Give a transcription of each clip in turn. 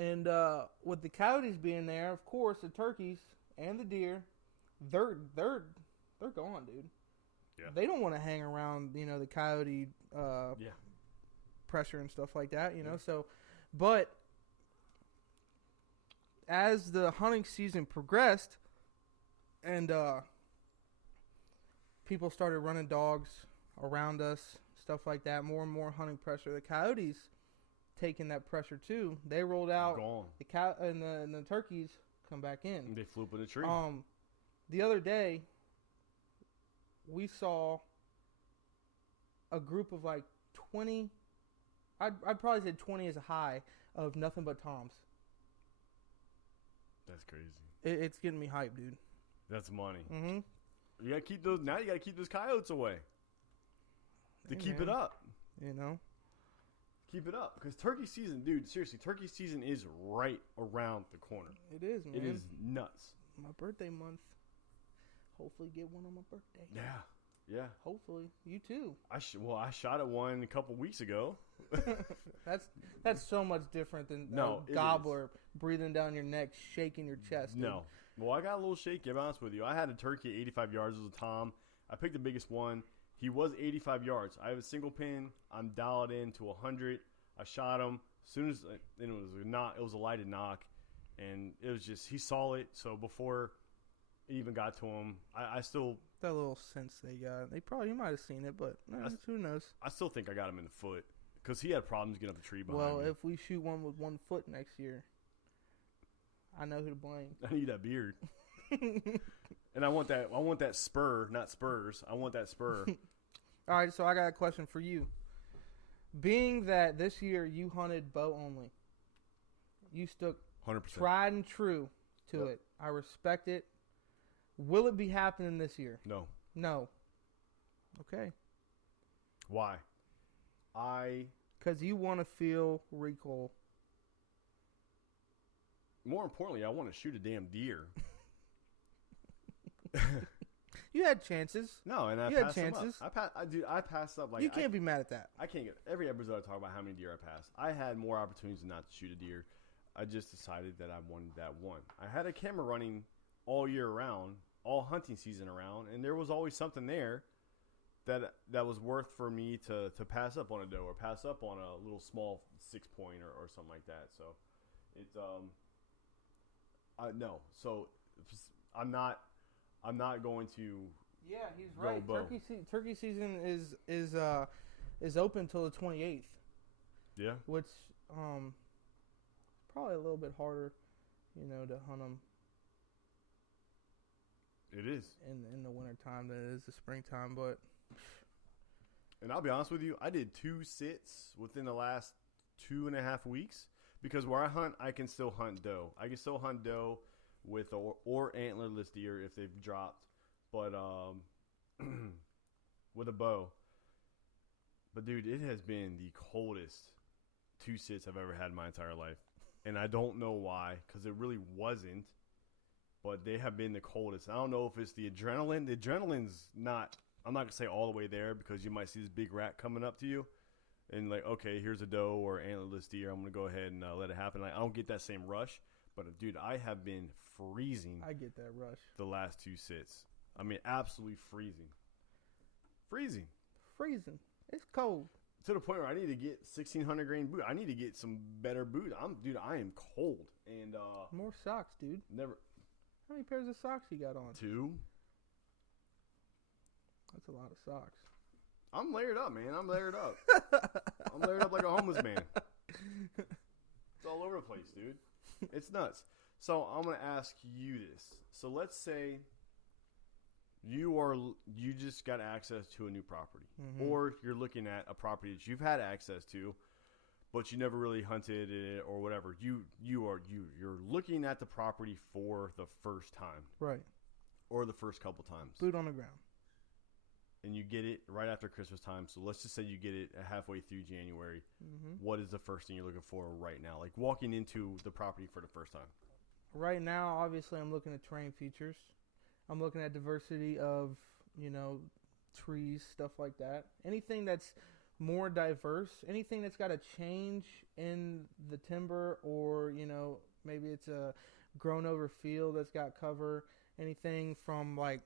And with the coyotes being there, of course, the turkeys and the deer, they're gone, dude. Yeah. They don't want to hang around, the coyote Yeah. pressure and stuff like that, So, but as the hunting season progressed, and people started running dogs around us, stuff like that, more and more hunting pressure. The coyotes taking that pressure too. They rolled out. Gone. The cow and the turkeys come back in. They flew up in the tree. The other day, we saw a group of like 20. I'd probably say 20 is a high of nothing but toms. That's crazy. It's getting me hyped, dude. That's money. Mm-hmm. You gotta keep those. Now you gotta keep those coyotes away. To Hey, keep man. it up. Keep it up. Because turkey season, dude, seriously, turkey season is right around the corner. It is, man. It is nuts. My birthday month. Hopefully get one on my birthday. Yeah. Yeah. Hopefully. You too. I shot at one a couple weeks ago. That's so much different than No, a it gobbler breathing down your neck, shaking your chest. Dude. No. Well, I got a little shaky, to be honest with you. I had a turkey at 85 yards. It was a tom. I picked the biggest one. He was 85 yards. I have a single pin. I'm dialed in to 100. I shot him. As soon as it was a lighted knock, and it was just he saw it. So before it even got to him, I still That little sense they got. You might have seen it, but who knows? I still think I got him in the foot because he had problems getting up the tree behind Well, me. if we shoot one with 1 foot next year, I know who to blame. I need that beard, and I want that spur, not spurs. I want that spur. All right, so I got a question for you. Being that this year you hunted bow only, you stuck 100%. tried and true to Yep. it. I respect it. Will it be happening this year? No. No. Okay. Why? Because you want to feel recoil. More importantly, I want to shoot a damn deer. You had chances. No, and I You had passed them up. chances. I passed up like You can't be mad at that. I can't get every episode I talk about how many deer I passed. I had more opportunities not to shoot a deer. I just decided that I wanted that one. I had a camera running all year round, all hunting season around, and there was always something there that was worth for me to pass up on a doe or pass up on a little small 6-point or something like that. So it's no. So I'm not going to. Yeah, he's Go right. bow. Turkey season is open till the 28th, Yeah. which probably a little bit harder, to hunt them It is. in the winter time than it is the springtime. But And I'll be honest with you, I did 2 sits within the last 2.5 weeks because where I hunt, I can still hunt doe. I can still hunt doe with or antlerless deer if they've dropped, but with a bow. But dude, it has been the coldest 2 sits I've ever had in my entire life, and I don't know why because it really wasn't. But they have been the coldest. I don't know if it's the adrenaline. The adrenaline's not. I'm not gonna say all the way there because you might see this big rat coming up to you, and like, okay, here's a doe or antlerless deer. I'm gonna go ahead and let it happen. Like, I don't get that same rush, but dude, I have been freezing I get that rush. the last 2 sits. I mean, absolutely freezing, freezing Freezing. It's cold. to the point where I need to get 1,600 grain boot. I need to get some better boot. I am cold and More socks, dude. never How many pairs of socks you got on? 2. That's a lot of socks. I'm layered up, man. I'm layered up. I'm layered up like a homeless man. It's all over the place, dude. It's nuts. So I'm gonna ask you this. So let's say you just got access to a new property, or you're looking at a property that you've had access to, but you never really hunted it or whatever. You're looking at the property for the first time Right. or the first couple times. Boot on the ground. And you get it right after Christmas time. So let's just say you get it halfway through January. What is the first thing you're looking for right now? Like walking into the property for the first time. Right now, obviously, I'm looking at terrain features. I'm looking at diversity of, trees, stuff like that. Anything that's more diverse. Anything that's got a change in the timber, or maybe it's a grown over field that's got cover. Anything from like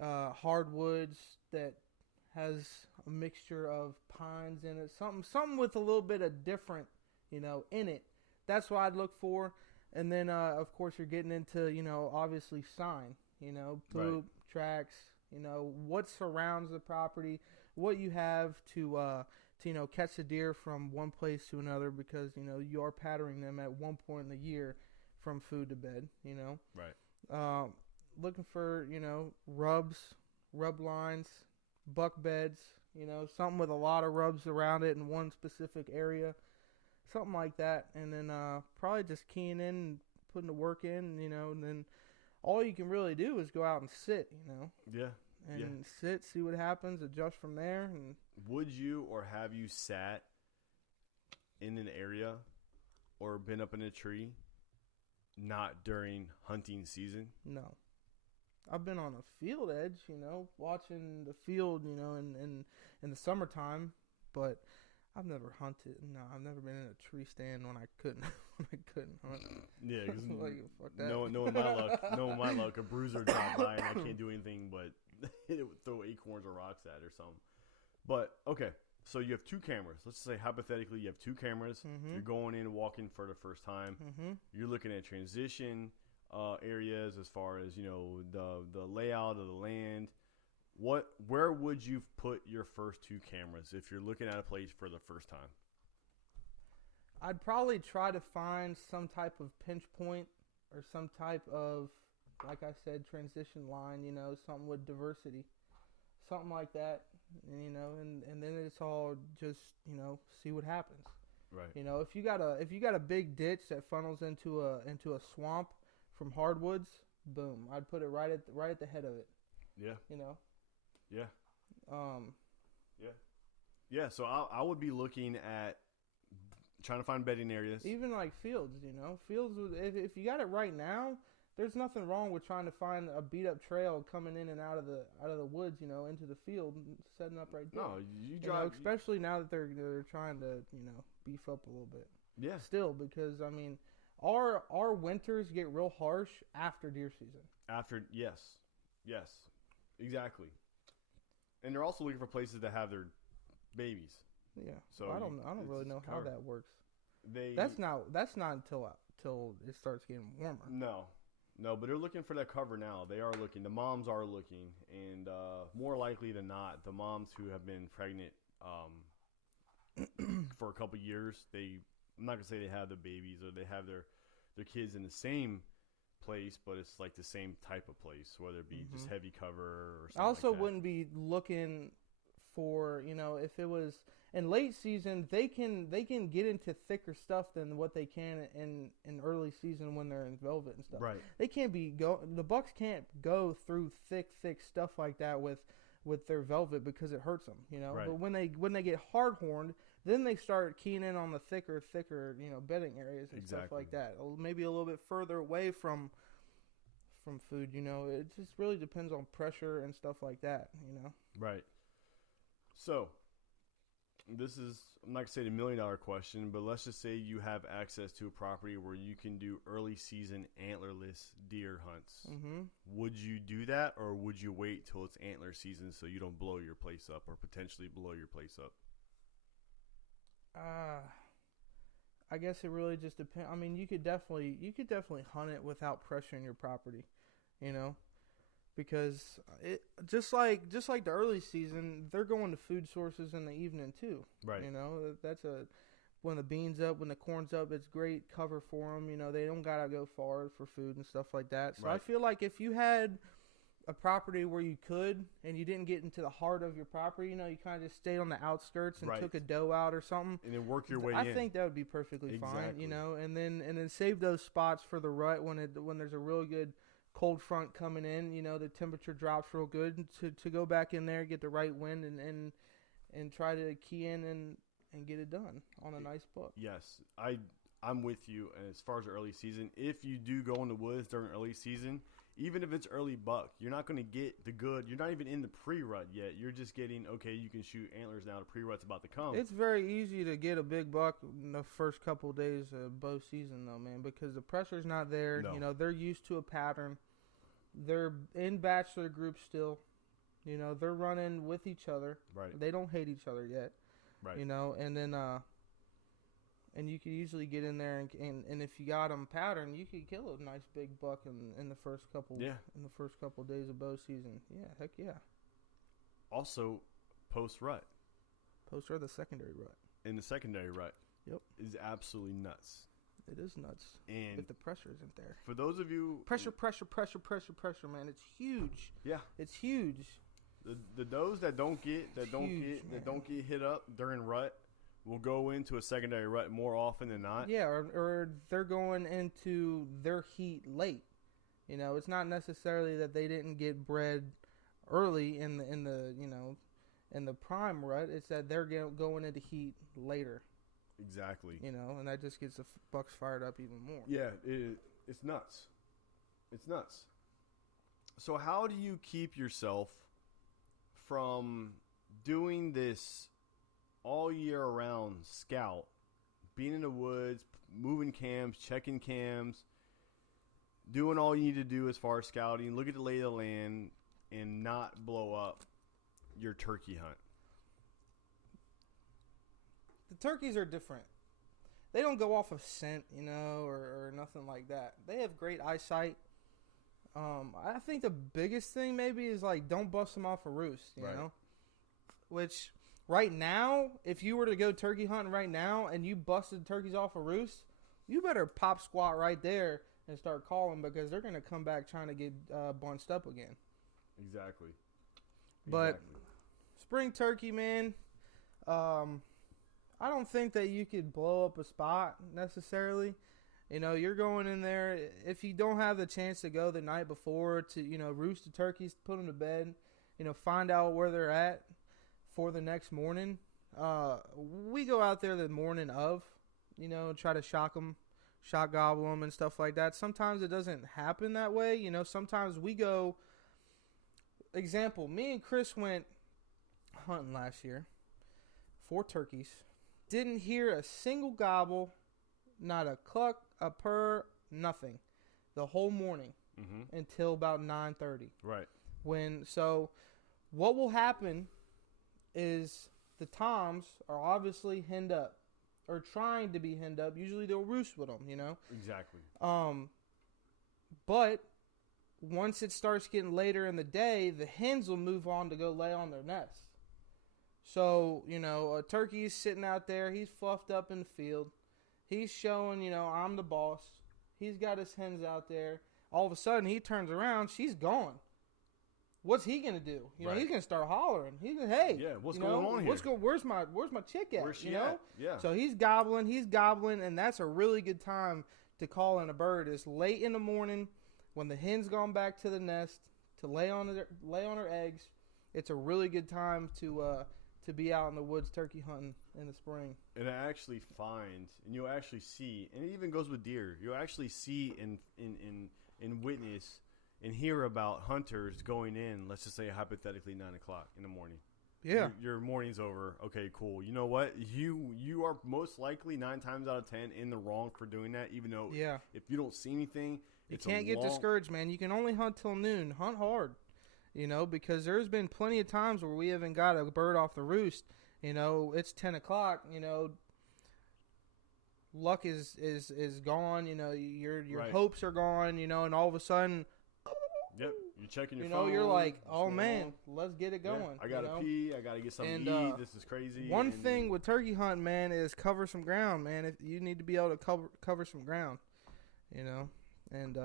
hardwoods that has a mixture of pines in it, something with a little bit of different, in it. That's what I'd look for. And then, of course, you're getting into, obviously sign, poop, tracks, what surrounds the property, what you have to catch the deer from one place to another, because, you are patterning them at one point in the year from food to bed, Right. Looking for, rub lines, buck beds, something with a lot of rubs around it in one specific area, something like that. And then probably just keying in and putting the work in, and then all you can really do is go out and sit, Yeah. and sit, see what happens, adjust from there. And would you, or have you sat in an area or been up in a tree not during hunting season? No. I've been on a field edge, watching the field, in the summertime, but I've never hunted. No, I've never been in a tree stand when I couldn't hunt. Yeah, because Like, fuck that. knowing my luck, a bruiser dropped by and I can't do anything but throw acorns or rocks at or something. But okay, so you have two cameras. Let's say hypothetically you have two cameras. Mm-hmm. You're going in walking for the first time. Mm-hmm. You're looking at transition areas as far as the layout of the land. Where would you put your first two cameras if you're looking at a place for the first time? I'd probably try to find some type of pinch point or some type of, like I said, transition line, something with diversity, something like that, and then it's all just, see what happens. Right. If you got a big ditch that funnels into a swamp from hardwoods, boom, I'd put it right at the head of it. Yeah. Yeah. Yeah. Yeah. So I would be looking at trying to find bedding areas. Even like fields, fields. If you got it right now, there's nothing wrong with trying to find a beat up trail coming in and out of the woods, into the field, and setting up right there. No, you drive, especially now that they're trying to beef up a little bit. Yeah. Still, because I mean, our winters get real harsh after deer season. Yes, exactly. And they're also looking for places to have their babies. Yeah. So I don't really know how that works. That's not until it starts getting warmer. No, but they're looking for that cover now. They are looking. The moms are looking, and more likely than not, the moms who have been pregnant for a couple years, I'm not gonna say they have the babies or they have their kids in the same place, but it's like the same type of place, whether it be just heavy cover or something. I also like that. wouldn't be looking for, if it was in late season, they can get into thicker stuff than what they can in early season when they're in velvet and stuff. Right. They can't the bucks can't go through thick stuff like that with their velvet because it hurts them, Right. But when they get hard horned, then they start keying in on the thicker, bedding areas and stuff like that. Maybe a little bit further away from food, It just really depends on pressure and stuff like that, Right. So, this is, I'm not going to say the $1 million question, but let's just say you have access to a property where you can do early season antlerless deer hunts. Mm-hmm. Would you do that, or would you wait till it's antler season so you don't blow your place up or potentially blow your place up? I guess it really just depends. I mean, you could definitely hunt it without pressuring your property, because it just like the early season, they're going to food sources in the evening too. Right. That's when the beans up, when the corn's up, it's great cover for them. They don't gotta go far for food and stuff like that. So Right. I feel like if you had a property where you could and you didn't get into the heart of your property, you kind of just stayed on the outskirts and Right. took a doe out or something, And then work your way in. I think that would be perfectly fine, Exactly. and then save those spots for the rut when there's a real good cold front coming in, the temperature drops real good to go back in there, get the right wind and try to key in and get it done on a nice book. Yes, I'm with you. And as far as the early season, if you do go in the woods during early season, Even if it's early buck, you're not going to get the good. You're not even in the pre-rut yet. You're just getting, okay, you can shoot antlers now. The pre-rut's about to come. It's very easy to get a big buck in the first couple of days of bow season, though, man, because the pressure's not there. No. You know, they're used to a pattern. They're in bachelor groups still. You know, they're running with each other. Right. They don't hate each other yet. Right. You know, and then and you could easily get in there and if you got them pattern, you could kill a nice big buck in the first couple days of bow season. Yeah, heck yeah. Also, post-rut. Post or the secondary rut. In the secondary rut. Yep. Is absolutely nuts. It is nuts. And if the pressure isn't there. For those of you... Pressure, man. It's huge. Yeah. It's huge. The does that don't get hit up during rut will go into a secondary rut more often than not. Yeah, or they're going into their heat late. You know, it's not necessarily that they didn't get bred early in the prime rut. It's that they're going into heat later. Exactly. You know, and that just gets the bucks fired up even more. Yeah, it's nuts. It's nuts. So how do you keep yourself from doing this all year around scout, being in the woods, moving cams, checking cams, doing all you need to do as far as scouting, look at the lay of the land, and not blow up your turkey hunt? The turkeys are different. They don't go off of scent, you know, or nothing like that. They have great eyesight. I think the biggest thing maybe is, like, don't bust them off a roost, you know? Which, right now, if you were to go turkey hunting right now and you busted turkeys off a roost, you better pop squat right there and start calling because they're going to come back trying to get bunched up again. Exactly. But spring turkey, man, I don't think that you could blow up a spot necessarily. You know, you're going in there. If you don't have the chance to go the night before to, you know, roost the turkeys, put them to bed, you know, find out where they're at for the next morning. We go out there the morning of, you know, try to shock gobble them and stuff like that. Sometimes it doesn't happen that way. You know, sometimes we go, example, me and Chris went hunting last year, 4 turkeys. Didn't hear a single gobble, not a cluck, a purr, nothing, the whole morning until about 9:30. Right. So what will happen is the toms are obviously henned up or trying to be henned up. Usually they'll roost with them, you know. Exactly. But once it starts getting later in the day, the hens will move on to go lay on their nest. So, you know, a turkey's sitting out there. He's fluffed up in the field. He's showing, you know, I'm the boss. He's got his hens out there. All of a sudden, he turns around. She's gone. What's he going to do? You know, he's going to start hollering. He's going to, hey. Yeah, what's going on here? Where's my chick at? Where's she know? at? Yeah. So he's gobbling, and that's a really good time to call in a bird. Is late in the morning when the hen's gone back to the nest to lay on her eggs. It's a really good time to be out in the woods turkey hunting in the spring. And I actually find, and you'll actually see, and it even goes with deer, you'll actually see and witness and hear about hunters going in, let's just say hypothetically 9 o'clock in the morning. Yeah. Your morning's over. Okay, cool. You know what? You are most likely 9 times out of 10 in the wrong for doing that, even though if you don't see anything, you can't get discouraged, man. You can only hunt till noon. Hunt hard. You know, because there's been plenty of times where we haven't got a bird off the roost. You know, it's 10 o'clock. You know, luck is gone. You know, your hopes are gone. You know, and all of a sudden, yep, you're checking your phone. You know, you're like, oh man, let's get it going. Yeah, I gotta pee. I gotta get something to eat. This is crazy. One thing with turkey hunting, man, is cover some ground, man. If you need to be able to cover some ground, you know, and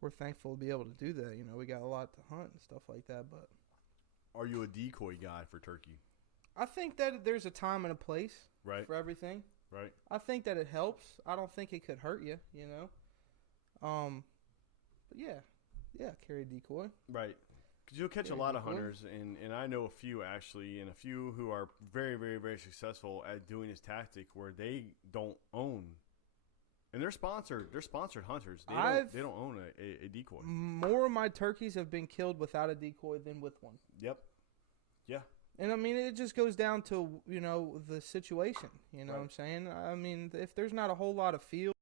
we're thankful to be able to do that. You know, we got a lot to hunt and stuff like that. But are you a decoy guy for turkey? I think that there's a time and a place for everything. Right. I think that it helps. I don't think it could hurt you, you know. But yeah, carry a decoy. Right. Because you'll catch a lot of hunters, and I know a few actually, and a few who are very, very, very successful at doing this tactic where they don't own. And And they're sponsored hunters. They don't own a decoy. More of my turkeys have been killed without a decoy than with one. Yep. Yeah. And I mean, it just goes down to, the situation. You know Right. what I'm saying? I mean, if there's not a whole lot of field